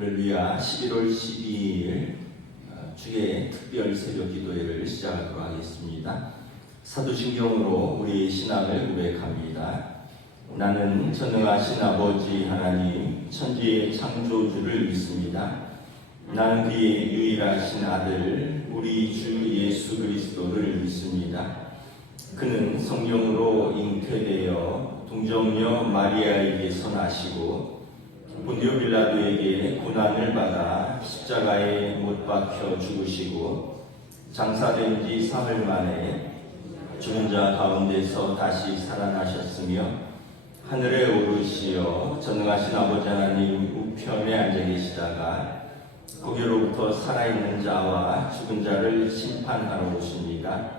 할렐루야. 11월 12일 주의 특별 새벽 기도회를 시작하도록 하겠습니다. 사도신경으로 우리의 신앙을 고백합니다. 나는 전능하신 아버지 하나님 천지의 창조주를 믿습니다. 나는 그의 유일하신 아들 우리 주 예수 그리스도를 믿습니다. 그는 성령으로 잉태되어 동정녀 마리아에게서 나시고 본디오 빌라도에게 고난을 받아 십자가에 못 박혀 죽으시고 장사된 지 사흘 만에 죽은 자 가운데서 다시 살아나셨으며 하늘에 오르시어 전능하신 아버지 하나님 우편에 앉아 계시다가 거기로부터 살아있는 자와 죽은 자를 심판하러 오십니다.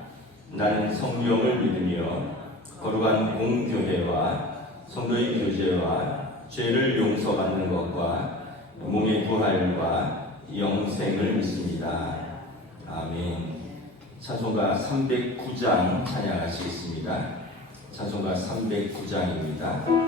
나는 성령을 믿으며 거룩한 공교회와 성도의 교제와 죄를 용서받는 것과 몸의 부활과 영생을 믿습니다. 아멘. 찬송가 309장 찬양하시겠습니다. 찬송가 309장입니다.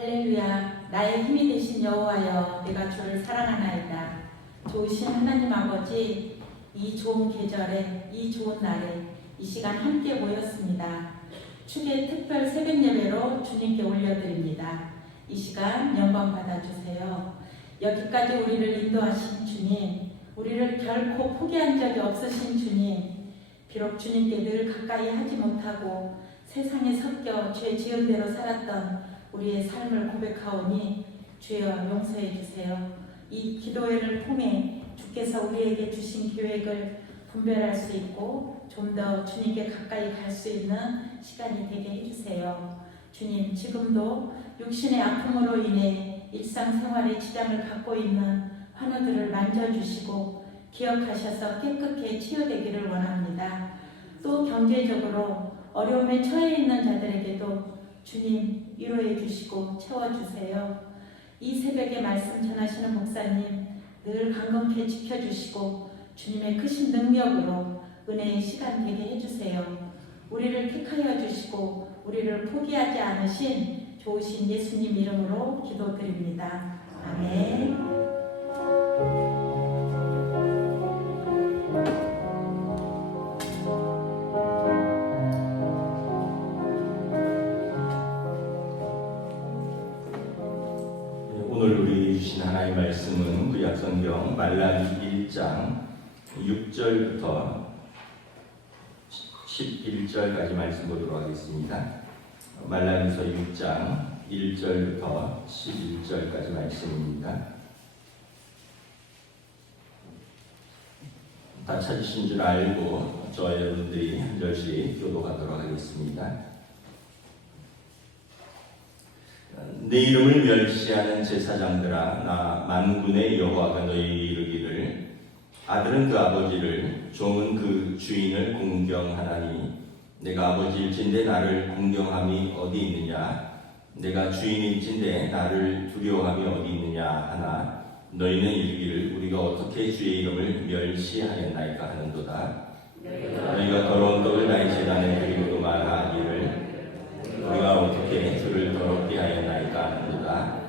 할렐루야. 나의 힘이 되신 여호와여, 내가 주를 사랑하나이다. 좋으신 하나님 아버지, 이 좋은 계절에, 이 좋은 날에 이 시간 함께 모였습니다. 축의 특별 새벽 예배로 주님께 올려드립니다. 이 시간 영광 받아주세요. 여기까지 우리를 인도하신 주님, 우리를 결코 포기한 적이 없으신 주님, 비록 주님께 늘 가까이 하지 못하고 세상에 섞여 죄 지은 대로 살았던 우리의 삶을 고백하오니 주여 용서해 주세요. 이 기도회를 통해 주께서 우리에게 주신 계획을 분별할 수 있고 좀 더 주님께 가까이 갈 수 있는 시간이 되게 해주세요. 주님, 지금도 육신의 아픔으로 인해 일상생활에 지장을 갖고 있는 환우들을 만져주시고 기억하셔서 깨끗게 치유되기를 원합니다. 또 경제적으로 어려움에 처해 있는 자들에게도 주님 위로해 주시고 채워주세요. 이 새벽에 말씀 전하시는 목사님 늘 강건케 지켜주시고 주님의 크신 능력으로 은혜의 시간 되게 해주세요. 우리를 택하여 주시고 우리를 포기하지 않으신 좋으신 예수님 이름으로 기도드립니다. 아멘. 오늘 우리 주신 하나님의 말씀은 구약성경 말라기 1장 6절부터 11절까지 말씀 보도록 하겠습니다. 말라기서 6장 1절부터 11절까지 말씀입니다. 다 찾으신 줄 알고 저와 여러분들이 한 절씩 교독하도록 하겠습니다. 내 이름을 멸시하는 제사장들아, 나 만군의 여호와가 너희에게 이르기를 아들은 그 아버지를 종은 그 주인을 공경하나니 내가 아버지일진데 나를 공경함이 어디 있느냐, 내가 주인일진데 나를 두려워함이 어디 있느냐 하나 너희는 이르기를 우리가 어떻게 주의 이름을 멸시하였나이까 하는도다. 너희가 더러운 떡을 나의 제단에 드리고도 말하기를 우리가 어떻게 주를 더럽게 하였나이까 하는도다.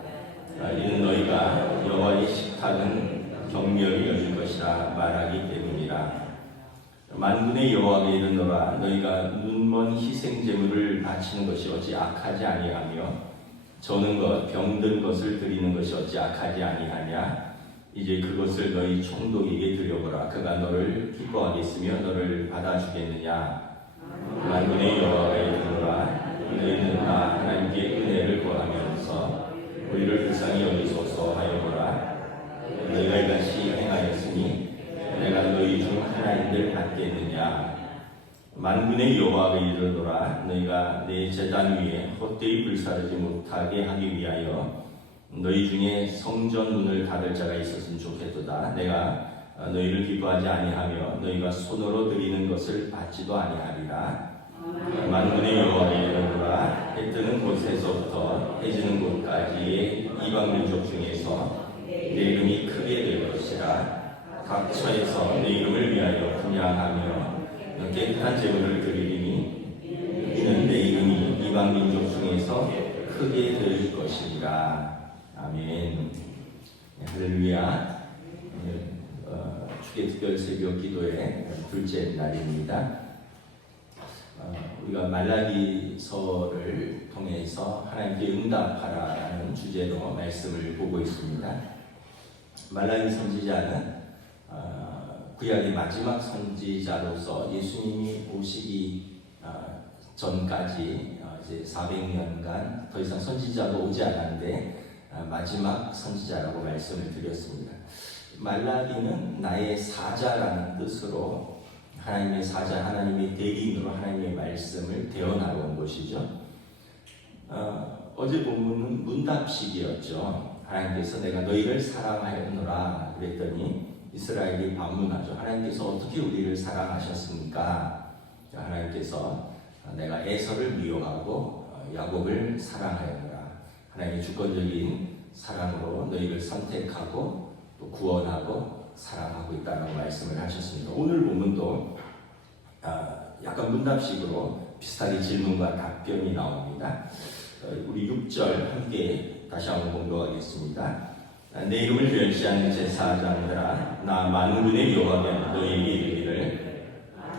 이는 너희가 여호와의 식탁은 경멸이 열릴 것이라 말하기 때문이라. 만군의 여호와께 이르노라, 너희가 눈먼 희생 제물을 바치는 것이 어찌 악하지 아니하며 저는 것 병든 것을 드리는 것이 어찌 악하지 아니하냐. 이제 그것을 너희 총독에게 드려보라. 그가 너를 기뻐하겠으며 너를 받아주겠느냐. 만군의 여호와가 이르노라, 너희는 나 하나님께 은혜를 구하면서 우리를 불쌍히 여기소서 하여보라. 너희가 이같이 행하였으니 내가 너희 중 하나인들 받겠느냐. 만군의 여호와가 이르노라, 너희가 내 제단 위에 헛되이 불사르지 못하게 하기 위하여 너희 중에 성전 문을 닫을 자가 있었으면 좋겠도다. 내가 너희를 기뻐하지 아니하며 너희가 손으로 드리는 것을 받지도 아니하리라. 만군의 여호와가 이르노라, 해 뜨는 곳에서부터 해 지는 곳까지의 이방 민족 중에서 내 이름이 크게 될 것이라. 각 처에서 내 이름을 위하여 분향하며 깨끗한 제물을 드리리니 이는 내 이름이 이방 민족 중에서 크게 될 것이리라. 아멘. 할렐루야. 축의 특별 새벽 기도의 둘째 날입니다. 우리가 말라기서를 통해서 하나님께 응답하라라는 주제로 말씀을 보고 있습니다. 말라기 선지자는 구약의 마지막 선지자로서 예수님이 오시기 전까지 이제 400년간 더 이상 선지자가 오지 않았는데 마지막 선지자라고 말씀을 드렸습니다. 말라기는 나의 사자라는 뜻으로 하나님의 사자, 하나님의 대리인으로 하나님의 말씀을 대언하러 온 것이죠. 어제 본문은 문답식이었죠. 하나님께서 내가 너희를 사랑하였노라 그랬더니 이스라엘이 반문하죠. 하나님께서 어떻게 우리를 사랑하셨습니까? 하나님께서 내가 에서를 미워하고 야곱을 사랑하였노라. 하나님의 주권적인 사랑으로 너희를 선택하고 또 구원하고 사랑하고 있다는 말씀을 하셨습니다. 오늘 본문도 약간 문답식으로 비슷하게 질문과 답변이 나옵니다. 우리 6절 함께 다시 한번 공부하겠습니다. 내 이름을 멸시하는 제사장들아, 나 만군의 여호와가 너희에게 이르기를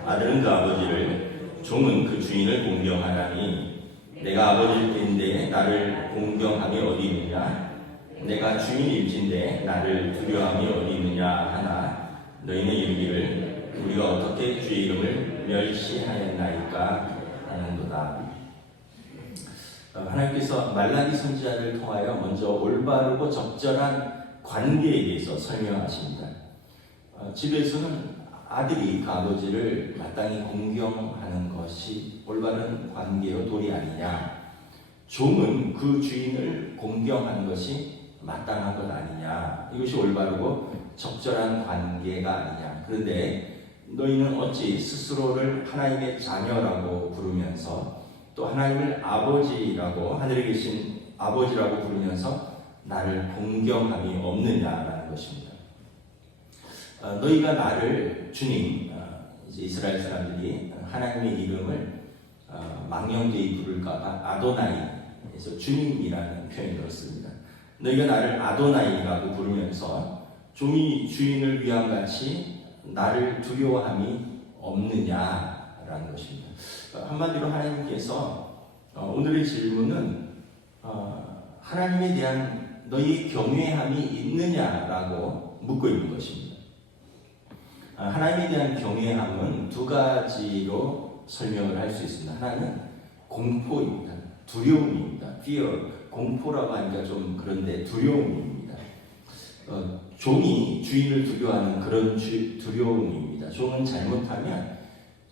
아들은 그 아버지를 종은 그 주인을 공경하라니 내가 아버지일진데 나를 공경함이 어디 있느냐. 내가 주인일진데 나를 두려움이 어디 있느냐 하나 너희는 이르기를 우리가 어떻게 주의 이름을 멸시하였나이까 하는도다. 하나님께서 말라기 선지자를 통하여 먼저 올바르고 적절한 관계에 대해서 설명하십니다. 집에서는 아들이 그 아버지를 마땅히 공경하는 것이 올바른 관계요 도리 아니냐, 종은 그 주인을 공경하는 것이 마땅한 것 아니냐, 이것이 올바르고 적절한 관계가 아니냐. 그런데 너희는 어찌 스스로를 하나님의 자녀라고 부르면서 또 하나님을 아버지라고, 하늘에 계신 아버지라고 부르면서 나를 공경함이 없느냐라는 것입니다. 너희가 나를 주님, 이제 이스라엘 사람들이 하나님의 이름을 망령되이 부를까봐 아도나이에서 주님이라는 표현을 씁니다. 너희가 나를 아도나이라고 부르면서 종이 주인을 위함 같이 나를 두려워함이 없느냐라는 것입니다. 한마디로 하나님께서 오늘의 질문은 하나님에 대한 너희의 경외함이 있느냐라고 묻고 있는 것입니다. 하나님에 대한 경외함은 두 가지로 설명을 할 수 있습니다. 하나는 공포입니다. 두려움입니다. fear, 공포라고 하니까 좀 그런데 두려움입니다. 종이 주인을 두려워하는 그런 두려움입니다. 종은 잘못하면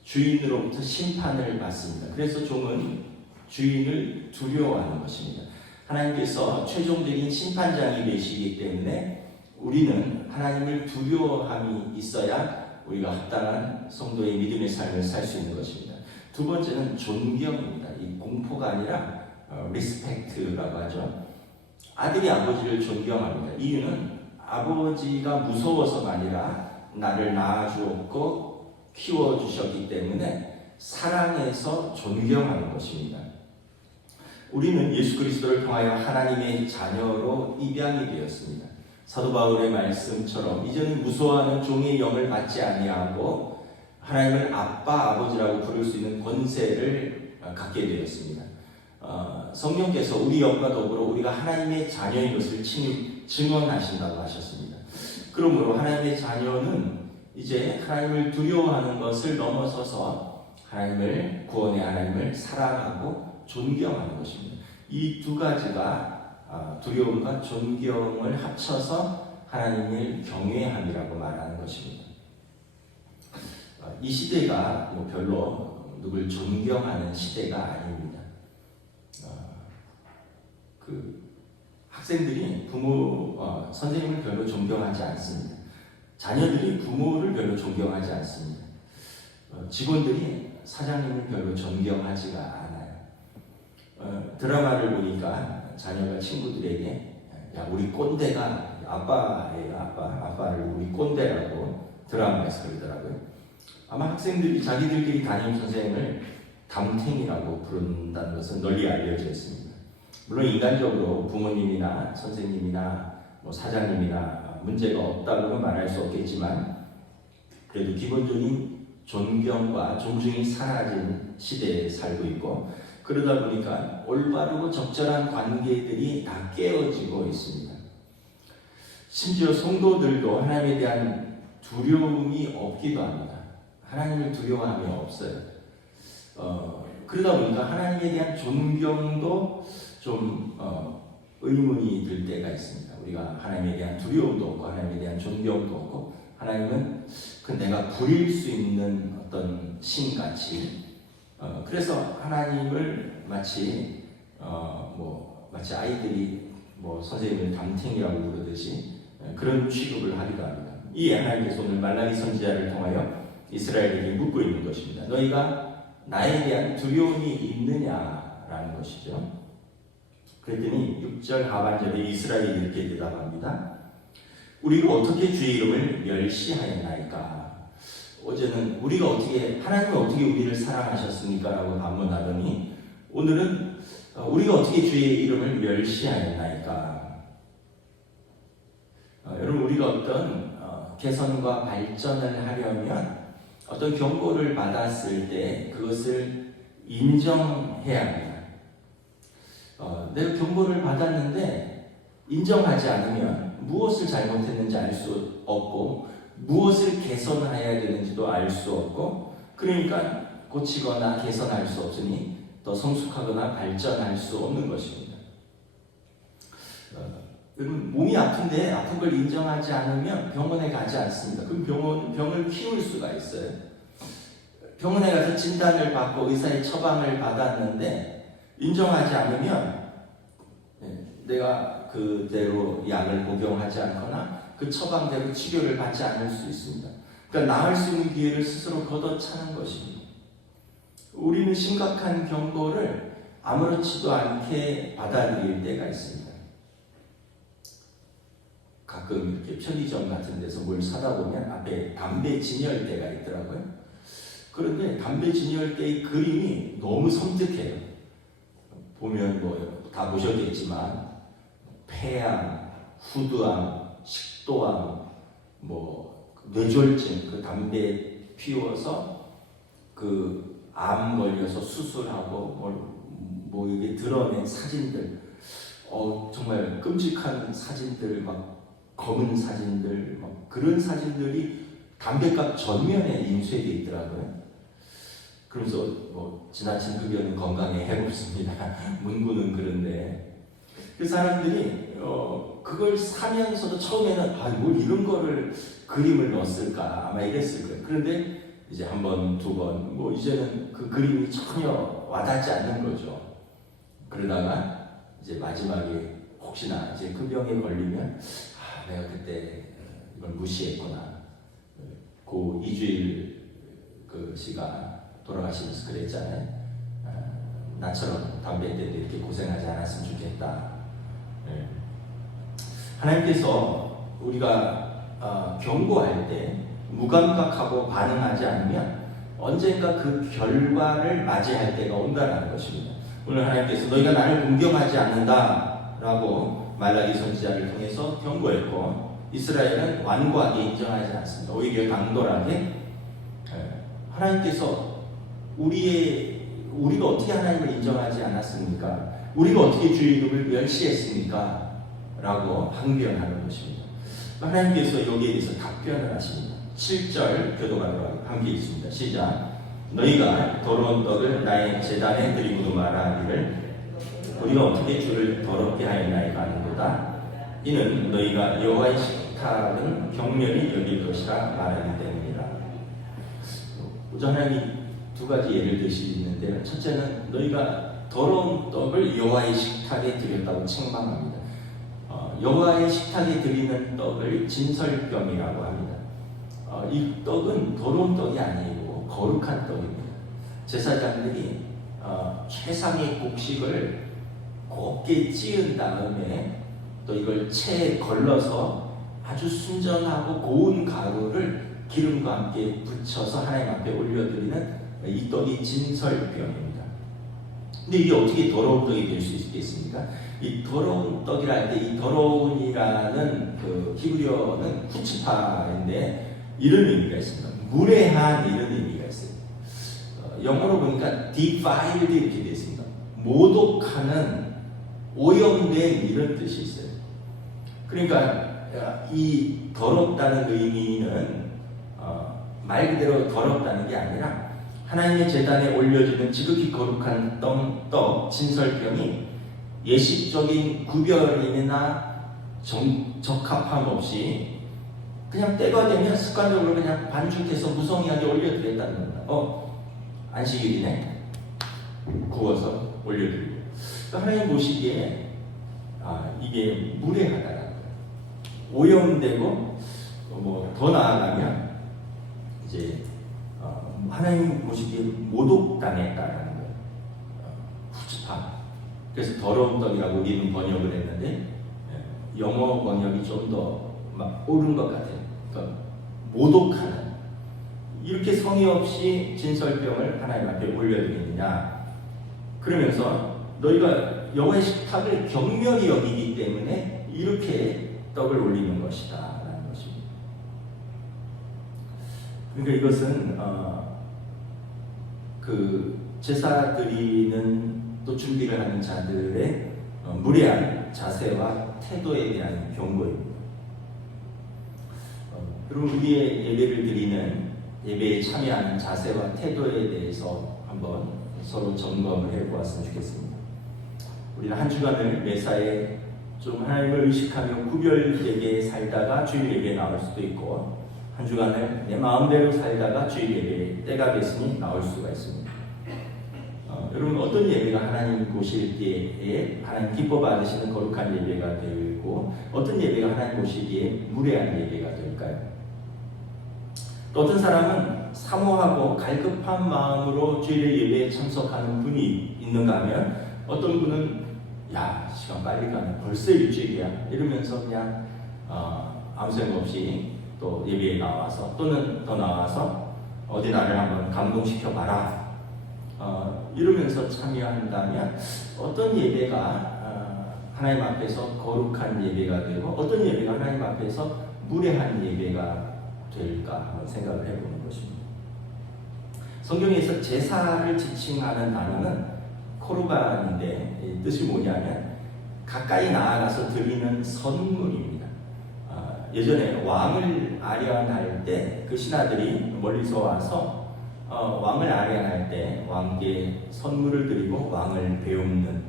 주인으로부터 심판을 받습니다. 그래서 종은 주인을 두려워하는 것입니다. 하나님께서 최종적인 심판장이 되시기 때문에 우리는 하나님을 두려워함이 있어야 우리가 합당한 성도의 믿음의 삶을 살 수 있는 것입니다. 두 번째는 존경입니다. 이 공포가 아니라 리스펙트라고 하죠. 아들이 아버지를 존경합니다. 이유는 아버지가 무서워서가 아니라 나를 낳아주었고 키워주셨기 때문에 사랑해서 존경하는 것입니다. 우리는 예수 그리스도를 통하여 하나님의 자녀로 입양이 되었습니다. 사도 바울의 말씀처럼 이제는 무서워하는 종의 영을 받지 아니하고 하나님을 아빠, 아버지라고 부를 수 있는 권세를 갖게 되었습니다. 성령께서 우리 영과 더불어 우리가 하나님의 자녀인 것을 증언하신다고 하셨습니다. 그러므로 하나님의 자녀는 이제 하나님을 두려워하는 것을 넘어서서 하나님을, 구원의 하나님을 사랑하고 존경하는 것입니다. 이 두 가지가 두려움과 존경을 합쳐서 하나님을 경외함이라고 말하는 것입니다. 이 시대가 별로 누굴 존경하는 시대가 아닙니다. 학생들이 선생님을 별로 존경하지 않습니다. 자녀들이 부모를 별로 존경하지 않습니다. 직원들이 사장님을 별로 존경하지가 않아요. 드라마를 보니까 자녀가 친구들에게 야, 우리 꼰대가 아빠예요. 아빠를 우리 꼰대라고 드라마에서 그러더라고요. 아마 학생들이 자기들끼리 담임 선생님을 담탱이라고 부른다는 것은 널리 알려져 있습니다. 물론 인간적으로 부모님이나 선생님이나 사장님이나 문제가 없다고는 말할 수 없겠지만 그래도 기본적인 존경과 존중이 사라진 시대에 살고 있고, 그러다 보니까 올바르고 적절한 관계들이 다 깨어지고 있습니다. 심지어 성도들도 하나님에 대한 두려움이 없기도 합니다. 하나님을 두려워함이 없어요. 그러다 보니까 하나님에 대한 존경도 좀 의문이 들 때가 있습니다. 우리가 하나님에 대한 두려움도 없고 하나님에 대한 존경도 없고, 하나님은 그 내가 부릴 수 있는 어떤 신같이, 그래서 하나님을 마치 아이들이 선생님을 담탱이라고 부르듯이 그런 취급을 하기도 합니다. 이 하나님께서 오늘 말라기 선지자를 통하여 이스라엘에게 묻고 있는 것입니다. 너희가 나에 대한 두려움이 있느냐라는 것이죠. 그랬더니 6절 하반절에 이스라엘이 이렇게 대답합니다. 우리가 어떻게 주의 이름을 멸시하였나이까? 어제는 우리가 하나님은 어떻게 우리를 사랑하셨습니까? 라고 반문하더니 오늘은 우리가 어떻게 주의 이름을 멸시하였나이까? 여러분, 우리가 어떤 개선과 발전을 하려면 어떤 경고를 받았을 때 그것을 인정해야 합니다. 내가 경고를 받았는데 인정하지 않으면 무엇을 잘못했는지 알 수 없고 무엇을 개선해야 되는지도 알 수 없고, 그러니까 고치거나 개선할 수 없으니 더 성숙하거나 발전할 수 없는 것입니다. 여러분, 몸이 아픈데 아픈 걸 인정하지 않으면 병원에 가지 않습니다. 그럼 병을 키울 수가 있어요. 병원에 가서 진단을 받고 의사의 처방을 받았는데 인정하지 않으면 내가 그대로 약을 복용하지 않거나 그 처방대로 치료를 받지 않을 수 있습니다. 그러니까 나을 수 있는 기회를 스스로 걷어차는 것입니다. 우리는 심각한 경고를 아무렇지도 않게 받아들일 때가 있습니다. 가끔 이렇게 편의점 같은 데서 뭘 사다 보면 앞에 담배 진열대가 있더라고요. 그런데 담배 진열대의 그림이 너무 섬뜩해요. 보면 뭐 다 보셨겠지만 폐암, 후두암, 식도암, 뭐 뇌졸중, 그 담배 피워서 그 암 걸려서 수술하고 뭐 이게 드러낸 사진들, 정말 끔찍한 사진들, 막 검은 사진들, 막 그런 사진들이 담배값 전면에 인쇄되어 있더라고요. 그래서 뭐 지나친 흡연은 건강에 해롭습니다. 문구는 그런데 그 사람들이 그걸 사면서도 처음에는 뭘 이런 거를 그림을 넣었을까 아마 이랬을 거예요. 그런데 이제 한 번, 두 번, 뭐 이제는 그 그림이 전혀 와닿지 않는 거죠. 그러다가 이제 마지막에 혹시나 이제 그 병에 걸리면 내가 그때 이걸 무시했구나. 그 이주일 그 씨가 돌아가시면서 그랬잖아요. 나처럼 담배 때도 이렇게 고생하지 않았으면 좋겠다. 하나님께서 우리가 경고할 때 무감각하고 반응하지 않으면 언젠가 그 결과를 맞이할 때가 온다는 것입니다. 오늘 하나님께서 너희가 나를 공경하지 않는다라고 말라기 선지자를 통해서 경고했고 이스라엘은 완고하게 인정하지 않습니다. 오히려 당돌하게 하나님께서 우리가 어떻게 하나님을 인정하지 않았습니까? 우리가 어떻게 주의 이름을 멸시했습니까? 라고 항변하는 것입니다. 하나님께서 여기에 대해서 답변을 하십니다. 7절 교도가도록 함께 있습니다. 시작. 너희가 더러운 떡을 나의 제단에 드리고도 말하기를 우리가 어떻게 주를 더럽게 하였나이까 하는도다. 이는 너희가 여호와의 식탁은 경멸히 여길 것이라 말하기 때문이라. 하나님이 두 가지 예를 드시는데 첫째는 너희가 더러운 떡을 여호와의 식탁에 드렸다고 책망합니다. 여호와의 식탁에 드리는 떡을 진설병이라고 합니다. 이 떡은 더러운 떡이 아니고 거룩한 떡입니다. 제사장들이 최상의 곡식을 곱게 찌은 다음에 또 이걸 체에 걸러서 아주 순전하고 고운 가루를 기름과 함께 붙여서 하나님 앞에 올려드리는 이 떡이 진설병입니다. 근데 이게 어떻게 더러운 떡이 될 수 있겠습니까? 이 더러운 떡이라 할 때 이 더러운이라는 그 히브리어는 후츠파인데 이런 의미가 있습니다. 무례한 이런 의미가 있어요. 영어로 보니까 defiled 이렇게 되어 있습니다. 모독하는, 오염된 이런 뜻이 있어요. 그러니까 이 더럽다는 의미는 말 그대로 더럽다는 게 아니라 하나님의 제단에 올려지는 지극히 거룩한 떡 진설병이 예식적인 구별이나 적합함 없이 그냥 때가 되면 습관적으로 그냥 반죽해서 무성의하게 올려드렸다는 겁니다. 안식일이네. 구워서 올려드리고. 하나님 보시기에 이게 무례하다라는 거예요. 오염되고 더 나아가면 이제 하나님 보시기에 모독당했다라는 거예요. 후츠파. 그래서 더러운 떡이라고 우리는 번역을 했는데 영어 번역이 좀 더 옳은 것 같아요. 그러니까 모독하는, 이렇게 성의 없이 진설병을 하나님 앞에 올려드리느냐. 그러면서 너희가 여호와의 식탁을 경멸히 여기기 때문에 이렇게 떡을 올리는 것이다 라는 것입니다. 그러니까 이것은 그 제사 드리는 또 준비를 하는 자들의 무례한 자세와 태도에 대한 경고입니다. 그럼 우리의 예배를 드리는 예배에 참여하는 자세와 태도에 대해서 한번 서로 점검을 해보았으면 좋겠습니다. 우리는 한 주간을 매사에 좀 하나님을 의식하며 구별되게 살다가 주일 예배에 나올 수도 있고, 한 주간을 내 마음대로 살다가 주일 예배에 때가 됐으니 나올 수가 있습니다. 여러분, 어떤 예배가 하나님 보시기에 하나님 기뻐 받으시는 거룩한 예배가 되고, 어떤 예배가 하나님 보시기에 무례한 예배가 될까요? 또 어떤 사람은 사모하고 갈급한 마음으로 주일 예배에 참석하는 분이 있는가 하면, 어떤 분은 야, 시간 빨리 가네, 벌써 일주일이야 이러면서 그냥 아무 생각 없이 또 예배에 나와서, 또는 더 나와서 어디 나를 한번 감동시켜봐라 이러면서 참여한다면, 어떤 예배가 하나님 앞에서 거룩한 예배가 되고 어떤 예배가 하나님 앞에서 무례한 예배가 될까 한번 생각을 해보는 것입니다. 성경에서 제사를 지칭하는 단어는 코르반인데, 뜻이 뭐냐면 가까이 나아가서 드리는 선물입니다. 예전에 왕을 아련할 때 그 신하들이 멀리서 와서 왕을 아련할 때 왕께 선물을 드리고 왕을 배움는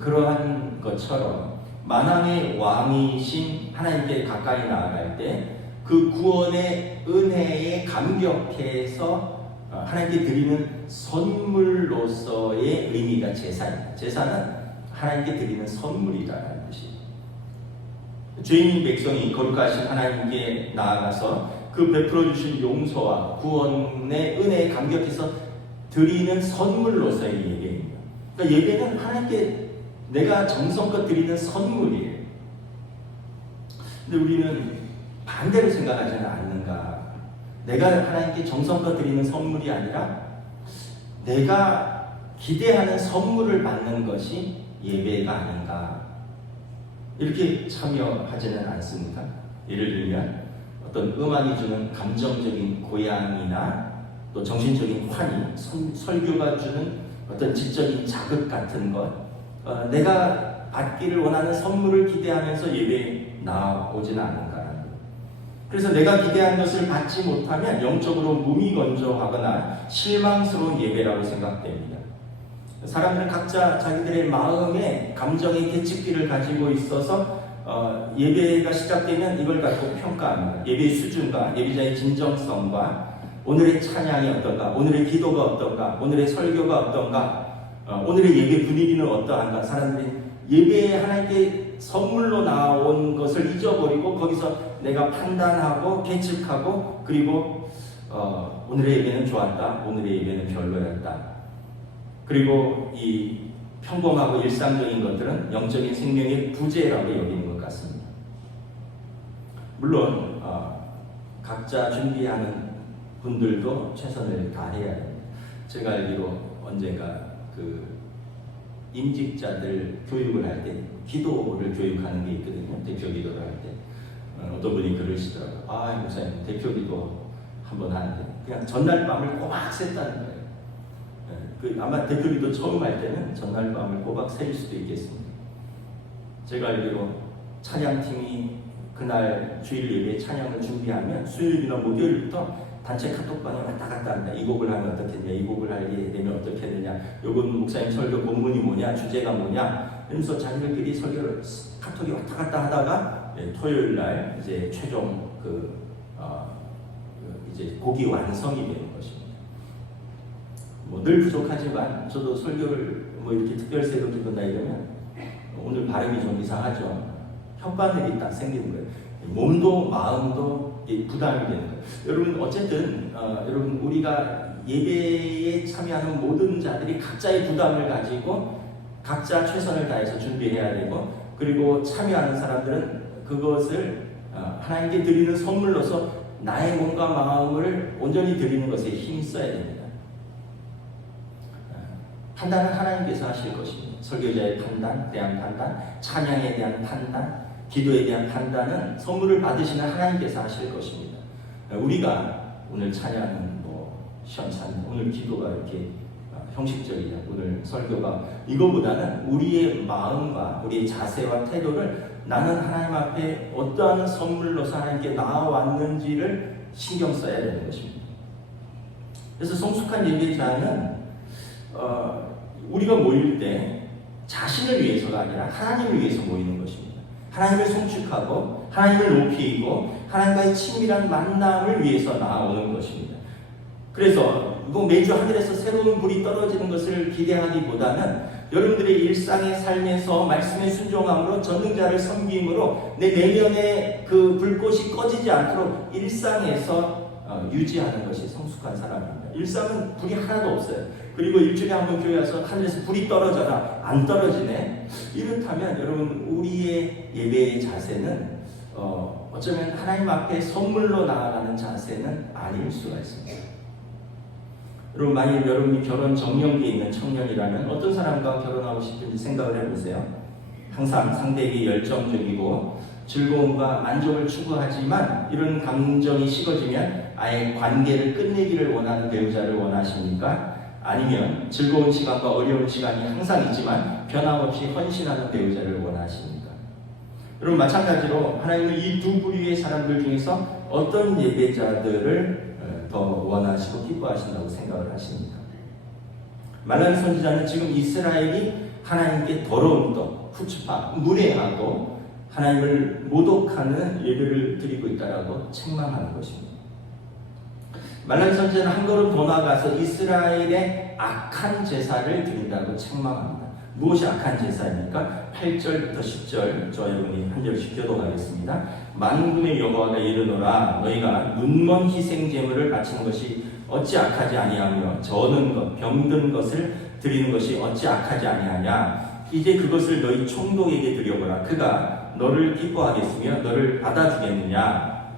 그러한 것처럼, 만왕의 왕이신 하나님께 가까이 나아갈 때 그 구원의 은혜에 감격해서 하나님께 드리는 선물로서의 의미가 제사입니다. 제사는 하나님께 드리는 선물이라는 뜻이에요. 죄인인 백성이 거룩하신 하나님께 나아가서 그 베풀어 주신 용서와 구원의 은혜에 감격해서 드리는 선물로서의 예배입니다. 그러니까 예배는 하나님께 내가 정성껏 드리는 선물이에요. 근데 우리는 반대로 생각하지는 않는가? 내가 하나님께 정성껏 드리는 선물이 아니라 내가 기대하는 선물을 받는 것이 예배가 아닌가? 이렇게 참여하지는 않습니다. 예를 들면 어떤 음악이 주는 감정적인 고향이나 또 정신적인 환희, 설교가 주는 어떤 지적인 자극 같은 것, 내가 받기를 원하는 선물을 기대하면서 예배에 나오지는 않는가. 그래서 내가 기대한 것을 받지 못하면 영적으로 무미건조하거나 실망스러운 예배라고 생각됩니다. 사람들은 각자 자기들의 마음에 감정의 계측기를 가지고 있어서 예배가 시작되면 이걸 갖고 평가합니다. 예배의 수준과 예배자의 진정성과 오늘의 찬양이 어떤가, 오늘의 기도가 어떤가, 오늘의 설교가 어떤가, 오늘의 예배 분위기는 어떠한가. 사람들이 예배에 하나님께 선물로 나온 것을 잊어버리고 거기서 내가 판단하고 계측하고, 그리고 오늘의 예배는 좋았다, 오늘의 예배는 별로였다. 그리고 이 평범하고 일상적인 것들은 영적인 생명의 부재라고 여기는 것 같습니다. 물론 각자 준비하는 분들도 최선을 다해야 됩니다. 제가 알기로 언젠가 그 임직자들 교육을 할 때 기도를 교육하는 게 있거든요. 대표 기도를 할 때 어떤 분이 그러시더라고요. 아, 목사님, 대표 기도 한번 하는데 그냥 전날 밤을 꼬박 샜다는 거예요. 아마 대표 기도 처음 할 때는 전날 밤을 꼬박 셀 수도 있겠습니다. 제가 알기로 찬양팀이 그날 주일 예배 찬양을 준비하면 수요일이나 목요일부터 단체 카톡방에 왔다 갔다 합니다. 이 곡을 하면 어떻겠냐, 이 곡을 하게 되면 어떻겠느냐, 요건 목사님 설교 본문이 뭐냐, 주제가 뭐냐, 이러면서 자기들끼리 설교를 카톡이 왔다 갔다 하다가 토요일 날 이제 최종 이제 곡이 완성이 되는 것입니다. 뭐 늘 부족하지만 저도 설교를 뭐 이렇게 특별 새로 기도나 이러면 오늘 발음이 좀 이상하죠. 혓바늘이 딱 생기는 거예요. 몸도 마음도 부담이 되는 거예요. 여러분, 어쨌든 여러분, 우리가 예배에 참여하는 모든 자들이 각자의 부담을 가지고 각자 최선을 다해서 준비해야 되고, 그리고 참여하는 사람들은 그것을 하나님께 드리는 선물로서 나의 몸과 마음을 온전히 드리는 것에 힘써야 됩니다. 판단은 하나님께서 하실 것입니다. 설교자의 판단, 대한 판단, 찬양에 대한 판단, 기도에 대한 판단은 선물을 받으시는 하나님께서 하실 것입니다. 우리가 오늘 찬양은 뭐 시험찬, 오늘 기도가 이렇게 형식적이냐, 오늘 설교가, 이거보다는 우리의 마음과 우리의 자세와 태도를 나는 하나님 앞에 어떠한 선물로서 하나님께 나아왔는지를 신경 써야 되는 것입니다. 그래서 성숙한 예배자는 우리가 모일 때 자신을 위해서가 아니라 하나님을 위해서 모이는 것입니다. 하나님을 송축하고 하나님을 높이고 하나님과의 친밀한 만남을 위해서 나아오는 것입니다. 그래서 뭐 매주 하늘에서 새로운 불이 떨어지는 것을 기대하기보다는 여러분들의 일상의 삶에서 말씀에 순종함으로 전능자를 섬김으로 내 내면의 그 불꽃이 꺼지지 않도록 일상에서 유지하는 것이 성숙한 사람입니다. 일상은 불이 하나도 없어요. 그리고 일주일에 한 번 교회 와서 하늘에서 불이 떨어져라, 안 떨어지네. 이렇다면 여러분 우리의 예배의 자세는 어쩌면 하나님 앞에 선물로 나아가는 자세는 아닐 수가 있습니다. 여러분 만일 여러분이 결혼 정년기에 있는 청년이라면 어떤 사람과 결혼하고 싶은지 생각을 해보세요. 항상 상대에게 열정적이고 즐거움과 만족을 추구하지만 이런 감정이 식어지면 아예 관계를 끝내기를 원하는 배우자를 원하십니까? 아니면 즐거운 시간과 어려운 시간이 항상 있지만 변함없이 헌신하는 배우자를 원하십니까? 여러분 마찬가지로 하나님은 이 두 부류의 사람들 중에서 어떤 예배자들을 더 원하시고 기뻐하신다고 생각을 하십니까? 말라기 선지자는 지금 이스라엘이 하나님께 더러운 떡, 후추파, 무례하고 하나님을 모독하는 예배를 드리고 있다라고 책망하는 것입니다. 말라기 선지자는 한 걸음 더 나아가서 이스라엘의 악한 제사를 드린다고 책망합니다. 무엇이 악한 제사입니까? 8절부터 10절 저 여러분이 한 절씩 교독하겠습니다. 만군의 여호와가 이르노라 너희가 눈먼 희생 제물을 바치는 것이 어찌 악하지 아니하며 저는 것 병든 것을 드리는 것이 어찌 악하지 아니하냐. 이제 그것을 너희 총독에게 드려보라. 그가 너를 기뻐하겠으며 너를 받아주겠느냐.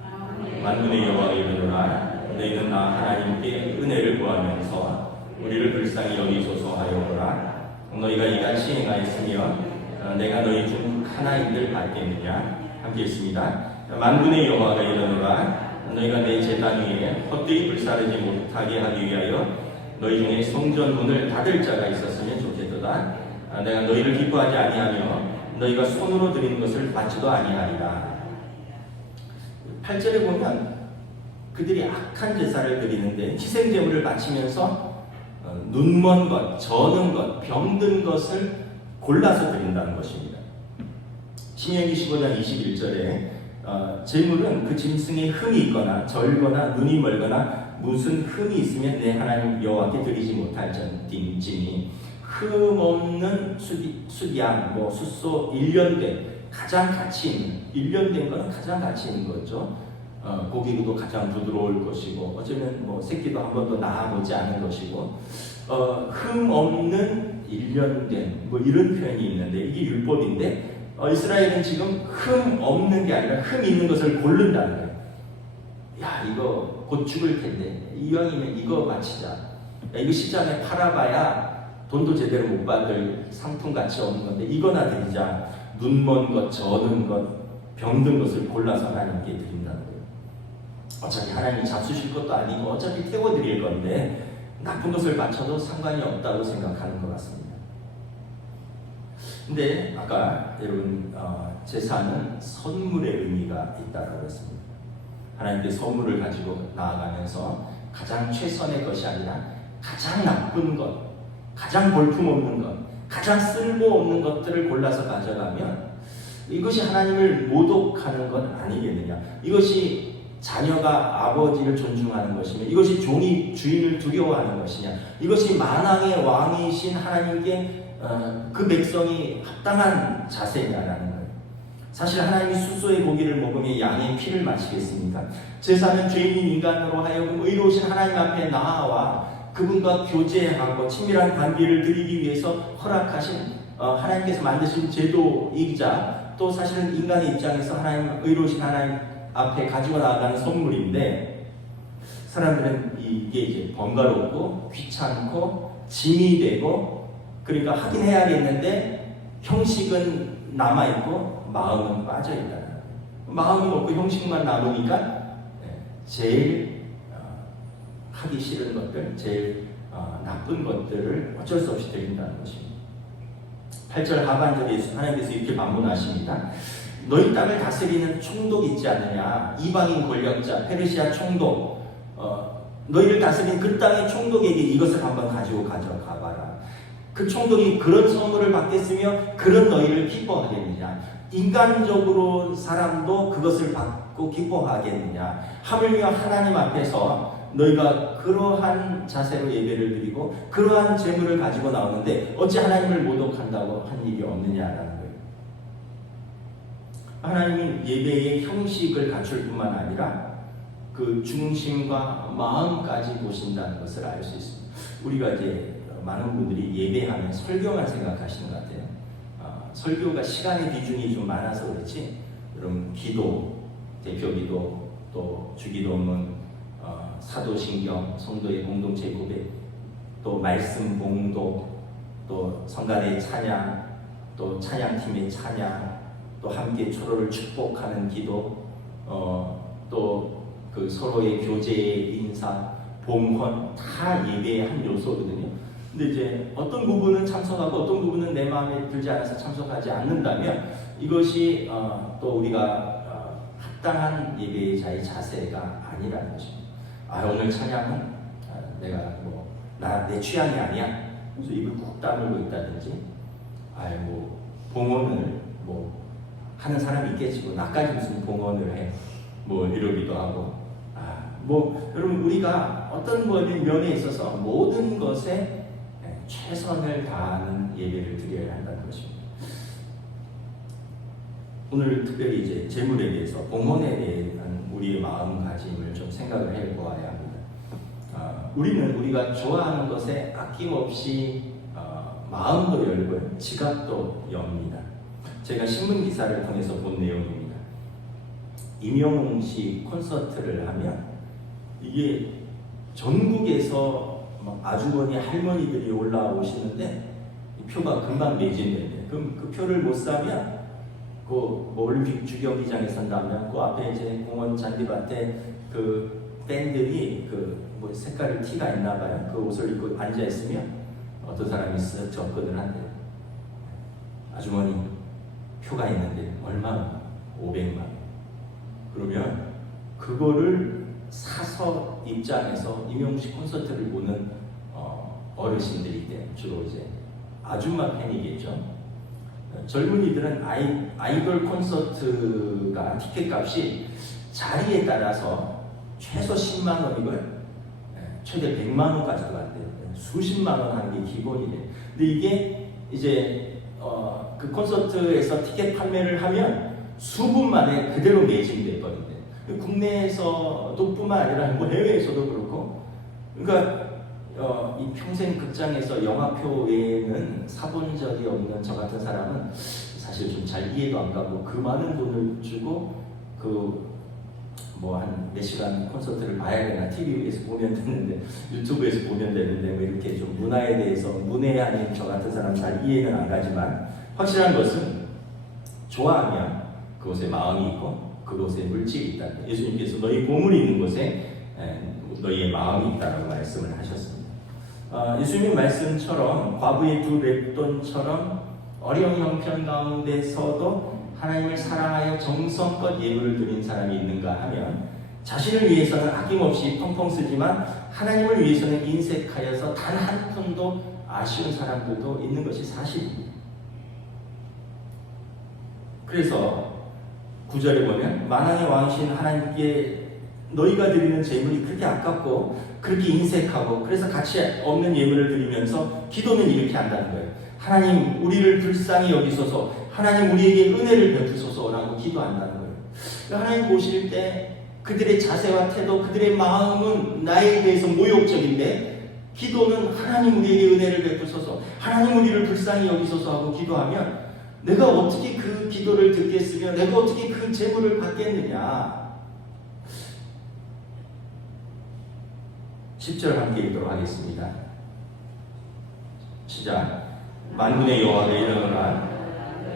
만군의 여호와가 이르노라 너희는 나 하나님께 은혜를 구하면서 우리를 불쌍히 여기소서 하여보라. 너희가 이같이 행하였으며 내가 너희 중 하나인들 받겠느냐. 함께 있습니다. 만군의 여호와가 이르노라 너희가 내 제단 위에 헛되이 불사르지 못하게 하기 위하여 너희 중에 성전문을 닫을 자가 있었으면 좋겠도다. 내가 너희를 기뻐하지 아니하며 너희가 손으로 드리는 것을 받지도 아니하리라. 8절에 보면 그들이 악한 제사를 드리는데 희생제물을 바치면서 눈먼 것, 저는 것, 병든 것을 골라서 드린다는 것입니다. 신명기 15장 21절에 제물은 그 짐승에 흠이 있거나 절거나 눈이 멀거나 무슨 흠이 있으면 내 하나님 여호와께 드리지 못할 전임이니 흠 없는 숫양, 숫소 1년된 가장 가치 있는 1년된 거는 가장 가치 있는 거죠. 고기도 가장 부드러울 것이고 어쩌면 새끼도 한 번도 낳아보지 않은 것이고 흠 없는 1년된 이런 표현이 있는데 이게 율법인데 이스라엘은 지금 흠 없는 게 아니라 흠 있는 것을 고른다는 거예요. 야 이거 곧 죽을 텐데 이왕이면 이거 바치자. 야, 이거 시장에 팔아봐야 돈도 제대로 못 받을 상품 가치 없는 건데 이거나 드리자. 눈먼 것, 저는 것, 병든 것을 골라서 하나님께 드린다는 거예요. 어차피 하나님이 잡수실 것도 아니고 어차피 태워드릴 건데 나쁜 것을 바쳐도 상관이 없다고 생각하는 것 같습니다. 근데 아까 여러분 제사는 선물의 의미가 있다고 했습니다. 하나님께 선물을 가지고 나아가면서 가장 최선의 것이 아니라 가장 나쁜 것, 가장 볼품없는 것, 가장 쓸모없는 것들을 골라서 가져가면 이것이 하나님을 모독하는 것 아니겠느냐. 이것이 자녀가 아버지를 존중하는 것이며 이것이 종이 주인을 두려워하는 것이냐. 이것이 만왕의 왕이신 하나님께 그 백성이 합당한 자세냐라는 거예요. 사실 하나님이 수소의 고기를 먹으며 양의 피를 마시겠습니까? 제사는 죄인인 인간으로 하여금 의로우신 하나님 앞에 나아와 그분과 교제하고 친밀한 관계를 드리기 위해서 허락하신 하나님께서 만드신 제도이자 또 사실은 인간의 입장에서 의로우신 하나님 앞에 가지고 나아가는 선물인데 사람들은 이게 이제 번거롭고 귀찮고 짐이 되고 그러니까 하긴 해야겠는데 형식은 남아있고 마음은 빠져있다. 마음은 없고 형식만 남으니까 제일 하기 싫은 것들, 제일 나쁜 것들을 어쩔 수 없이 드린다는 것입니다. 8절 하반절에 하나님께서 이렇게 반문하십니다. 너희 땅을 다스리는 총독이 있지 않느냐. 이방인 권력자 페르시아 총독 너희를 다스린 그 땅의 총독에게 이것을 한번 가지고 가져가 봐라. 그 총독이 그런 선물을 받겠으며 그런 너희를 기뻐하겠느냐? 인간적으로 사람도 그것을 받고 기뻐하겠느냐? 하물며 하나님 앞에서 너희가 그러한 자세로 예배를 드리고 그러한 재물을 가지고 나오는데 어찌 하나님을 모독한다고 한 일이 없느냐라는 거예요. 하나님은 예배의 형식을 갖출 뿐만 아니라 그 중심과 마음까지 보신다는 것을 알 수 있습니다. 우리가 이제 많은 분들이 예배하면 설교만 생각하시는 것 같아요. 설교가 시간의 비중이 좀 많아서 그렇지, 그럼 기도, 대표기도, 또 주기도문, 사도신경, 성도의 공동체 고백, 또 말씀 봉독, 또 성가대의 찬양, 또 찬양팀의 찬양, 또 함께 초로를 축복하는 기도, 또 그 서로의 교제의 인사, 봉헌 다 예배의 한 요소거든요. 근데 이제 어떤 부분은 참석하고 어떤 부분은 내 마음에 들지 않아서 참석하지 않는다면 이것이 또 우리가 합당한 예배자의 자세가 아니라는 것입니다. 오늘 찬양은 내가 내 취향이 아니야. 그래서 입을 꾹 다물고 있다든지, 봉헌을 하는 사람이 있겠지. 나까지 무슨 봉헌을 해. 이러기도 하고. 여러분, 우리가 어떤 면에 있어서 모든 것에 최선을 다하는 예배를 드려야 한다는 것입니다. 오늘 특별히 이제 재물에 대해서, 봉헌에 대한 우리의 마음가짐을 좀 생각을 해보아야 합니다. 우리는 우리가 좋아하는 것에 아낌없이 마음도 열고 지갑도 엽니다. 제가 신문 기사를 통해서 본 내용입니다. 임영웅 씨 콘서트를 하면 이게 전국에서 아주머니 할머니들이 올라오시는데 표가 금방 매진된대. 그럼 그 표를 못 사면 올림픽 주경기장에 산다면 그 앞에 이제 공원 잔디밭에 그 팬들이 색깔이 티가 있나 봐요. 그 옷을 입고 앉아 있으면 어떤 사람이 쓱 접근을 한대요. 아주머니 표가 있는데 얼마? 500만 원. 그러면 그거를 사서 입장해서 임영웅 콘서트를 보는 어르신들이 있대요. 주로 이제 아줌마 팬이겠죠. 젊은이들은 아이돌 콘서트가 티켓 값이 자리에 따라서 최소 10만 원이고요. 최대 100만 원까지도 간대요. 수십만 원 하는 게 기본이래요. 근데 이게 이제 그 콘서트에서 티켓 판매를 하면 수분 만에 그대로 매진돼 버린대. 국내에서도 뿐만 아니라 해외에서도 그렇고, 그러니까 이 평생 극장에서 영화표 외에는 사본 적이 없는 저 같은 사람은 사실 좀 잘 이해도 안 가고, 그 많은 돈을 주고 한 몇 시간 콘서트를 봐야 되나, TV에서 보면 되는데, 유튜브에서 보면 되는데, 이렇게 좀 문화에 대해서 문외 아닌 저 같은 사람 잘 이해는 안 가지만, 확실한 것은 좋아하면 그곳에 마음이 있고 그곳에 물질이 있다. 예수님께서 너희 보물이 있는 곳에 너희의 마음이 있다라고 말씀을 하셨습니다. 예수님 말씀처럼 과부의 2 렙돈처럼 어려운 형편 가운데서도 하나님을 사랑하여 정성껏 예물을 드린 사람이 있는가 하면, 자신을 위해서는 아낌없이 펑펑 쓰지만 하나님을 위해서는 인색하여서 단 한 푼도 아쉬운 사람들도 있는 것이 사실입니다. 그래서 9절에 보면 만왕의 왕이신 하나님께 너희가 드리는 재물이 그렇게 아깝고 그렇게 인색하고 그래서 가치 없는 예물을 드리면서 기도는 이렇게 한다는 거예요. 하나님, 우리를 불쌍히 여기소서, 하나님 우리에게 은혜를 베푸소서라고 기도한다는 거예요. 하나님 보실 때 그들의 자세와 태도, 그들의 마음은 나에 대해서 모욕적인데, 기도는 하나님 우리에게 은혜를 베푸소서, 하나님 우리를 불쌍히 여기소서 하고 기도하면 내가 어떻게 그 기도를 듣겠으며 내가 어떻게 그 재물을 받겠느냐. 10절 함께 읽도록 하겠습니다. 시작. 만군의 여호와가 이르노라,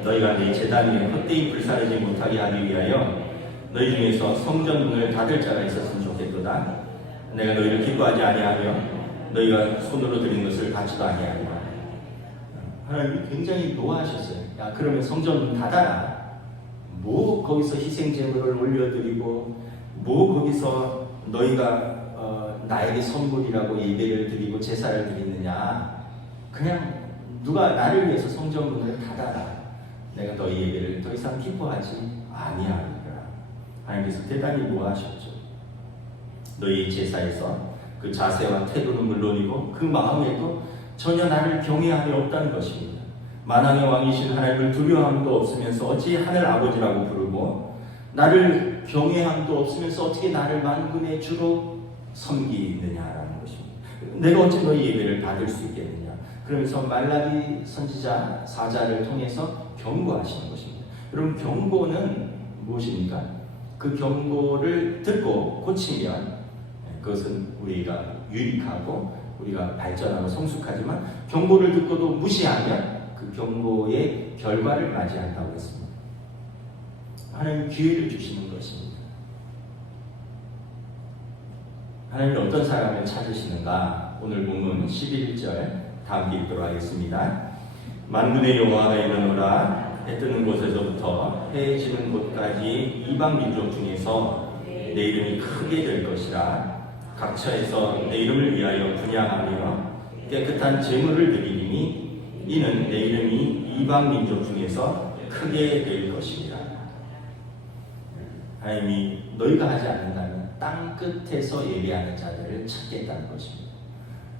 너희가 네 제단 위에 헛되이 불사르지 못하게 하기 위하여 너희 중에서 성전문을 닫을 자가 있었으면 좋겠도다. 내가 너희를 기뻐하지 아니하며 너희가 손으로 드린 것을 받지도 아니하리라. 하나님이 굉장히 노하셨어요. 야, 그러면 성전문 닫아라. 거기서 희생 제물을 올려드리고 거기서 너희가 나에게 선물이라고 예배를 드리고 제사를 드리느냐? 그냥 누가 나를 위해서 성전문을 닫아라. 내가 너희 예배를 더 이상 기뻐하지 아니하리라. 하나님께서 대단히 노하셨죠. 너희 제사에서 그 자세와 태도는 물론이고 그 마음에도 전혀 나를 경외함이 없다는 것입니다. 만왕의 왕이신 하나님을 두려워함도 없으면서 어찌 하늘 아버지라고 부르고 나를 경외함도 없으면서 어떻게 나를 만군의 주로 섬기느냐라는 것입니다. 내가 어찌 너희 예배를 받을 수 있겠느냐. 그러면서 말라기 선지자 사자를 통해서 경고하시는 것입니다. 여러분, 경고는 무엇입니까? 그 경고를 듣고 고치면 그것은 우리가 유익하고 우리가 발전하고 성숙하지만 경고를 듣고도 무시하면 그 경고의 결과를 맞이한다고 했습니다. 하나님은 기회를 주시는 것입니다. 하나님은 어떤 사람을 찾으시는가? 오늘 본문 11절 다 함께 읽도록 하겠습니다. 만군의 여호와가 이르노라. 해 뜨는 곳에서부터 해 지는 곳까지 이방 민족 중에서 내 이름이 크게 될 것이라. 각처에서 내 이름을 위하여 분향하며 깨끗한 제물을 드리리니 이는 내 이름이 이방 민족 중에서 크게 될 것이니라. 하나님이 너희가 하지 않는다면 땅 끝에서 예배하는 자들을 찾겠다는 것입니다.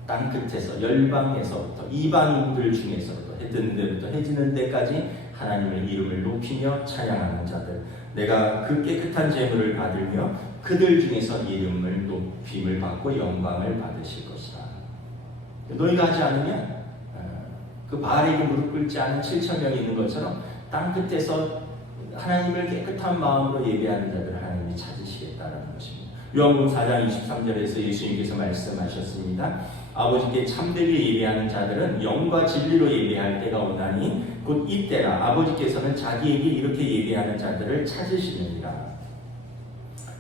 땅 끝에서 열방에서부터 이방인들 중에서부터 해 뜨는 데부터 해 지는 데까지 하나님의 이름을 높이며 찬양하는 자들, 내가 그 깨끗한 제물을 받으며 그들 중에서 이름을 높임을 받고 영광을 받으실 것이다. 너희가 하지 않으면 그 바알에게 무릎 꿇지 않은 7,000명이 있는 것처럼 땅 끝에서 하나님을 깨끗한 마음으로 예배하는 자들을 하나님이 찾으시겠다라는 것입니다. 요한복음 4장 23절에서 예수님께서 말씀하셨습니다. 아버지께 참되게 예배하는 자들은 영과 진리로 예배할 때가 오나니 곧 이때라. 아버지께서는 자기에게 이렇게 예배하는 자들을 찾으시느니라.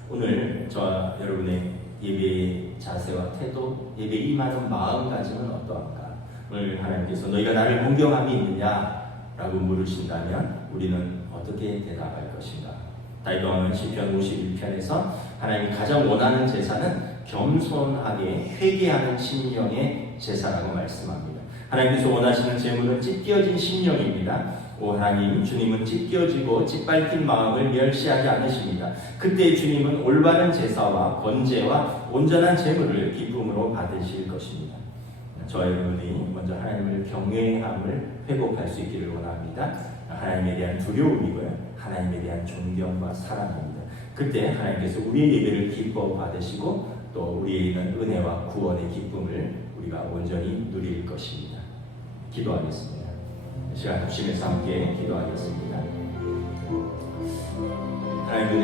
오늘 저와 여러분의 예배의 자세와 태도, 예배 임하는 마음가짐은 어떠한가? 오늘 하나님께서 너희가 나를 공경함이 있느냐라고 물으신다면 우리는 어떻게 대답할 것인가? 다윗 왕은 시편 51편에서 하나님이 가장 원하는 제사는 겸손하게 회개하는 심령의 제사라고 말씀합니다. 하나님께서 원하시는 제물은 찢겨진 심령입니다. 오 하나님, 주님은 찢겨지고 짓밟힌 마음을 멸시하지 않으십니다. 그때 주님은 올바른 제사와 번제와 온전한 제물을 기쁨으로 받으실 것입니다. 저와 여러분이 먼저 하나님을 경외함을 회복할 수 있기를 원합니다. 하나님에 대한 두려움이고요, 하나님에 대한 존경과 사랑입니다. 그때 하나님께서 우리의 예배를 기뻐 받으시고 또 우리에 있는 은혜와 구원의 기쁨을 우리가 온전히 누릴 것입니다. 기도하겠습니다. 시간 합심해서 함께 기도하겠습니다. 하나님